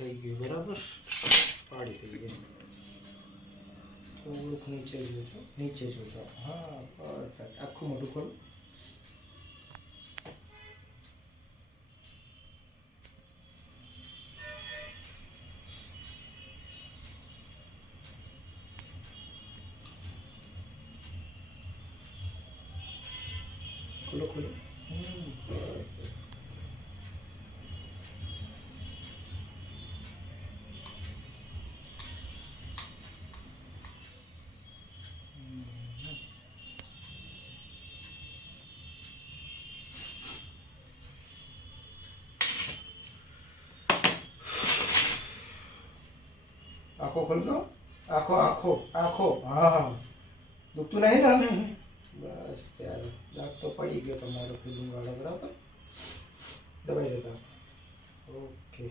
થઈ ગયું બરાબર. પાડી દઈએ. થોડુંક નીચે જોજો, નીચે જોજો. હા પરફેક્ટ. આખું મોઢું ખોલો. ખોલો ખોલો. પરફેક્ટ. આંખો ખોલતો. આંખો આંખો આંખો. હા દુખતું નહીં ને? બસ ત્યારે દાંત તો પડી ગયો તમારો ફિલિંગ વાળો બરાબર. દબાઈ દેતા. ઓકે.